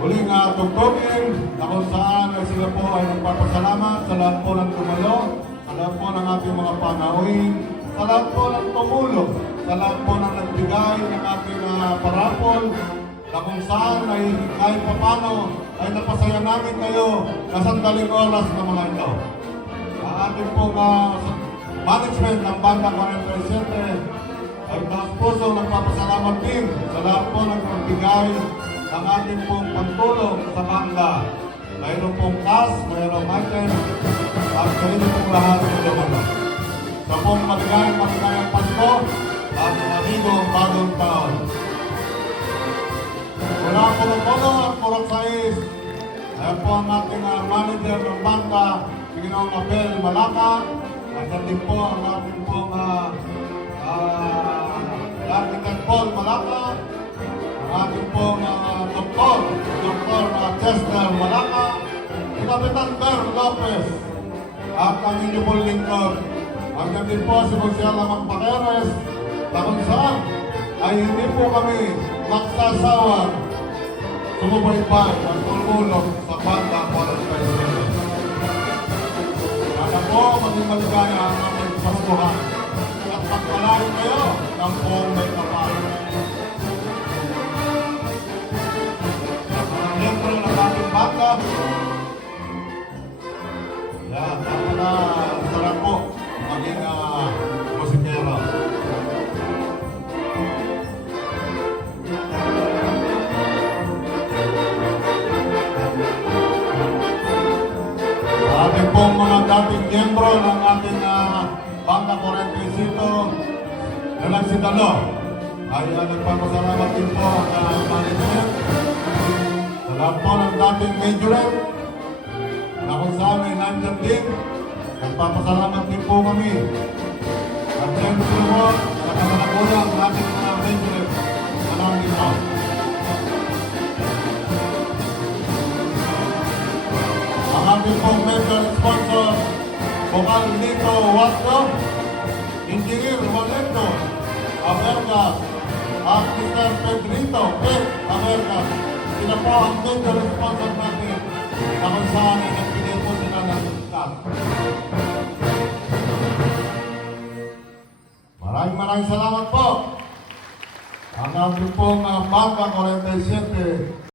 huling tugtugin na kung saan ay sila po ay nagpapasalamat sa lahat po ng tumalo, sa lahat po ng ating mga panauhin, sa lahat po ng tumulong, sa lahat po ng nagbigay ng ating parapol, na kung saan ay kahit papano ay napasaya namin kayo na sandaling oras na mga ito. Ang ating pong management ng Banda 47 ay taas puso nagpapasalamat din sa lahat po ng nagbigay ng ating pong pagtulong sa banda. Mayroon pong cash, mayroong item, at kayo pong lahat ng lumano. Sa pong maligayang Pasko at amigong bagong taon. Mula Puro-Puro at Purok-Sais, ayan po ang ating manager ng banda, si Ginoong Abel Malaka. At din po ang ating pong Architect Paul Malaka, ang ating pong Dr. Chester Malaka, si Kapitan Ber Lopez, at ang inyong pong lingkod. Hanggang din po si Monsiala Magpakeres, na kung saan ay hindi po kami magsasawang sumubaybay at tumulong sa Banda 47. Sana po maging maligaya ang aming Paskuhan at pagpalain kayo ng buong may kapal. Sa mga miyembro ng ating banda, yan, sarap po maging musikero. Ating pong mga dating miyembro ng ating Banda 47 na nagsidalo ay nagpapasalamat din po ang management sa lahat po ng dating majorette na kung saan ay nandyan din. Nagpapasalamat din po kami. At siyempre po, nakakalagulang ang ating mga majorette. Maraming din po. Ang ating pong major sponsor, Bukal Nito Wasco, Engineer Valento Avergas, at Mr. Pedrito Avergas. Sila po ang major sponsor natin na kung saan ay nagbigay po sila ng discount. Maraming salamat po. Ang ating pong Banda 47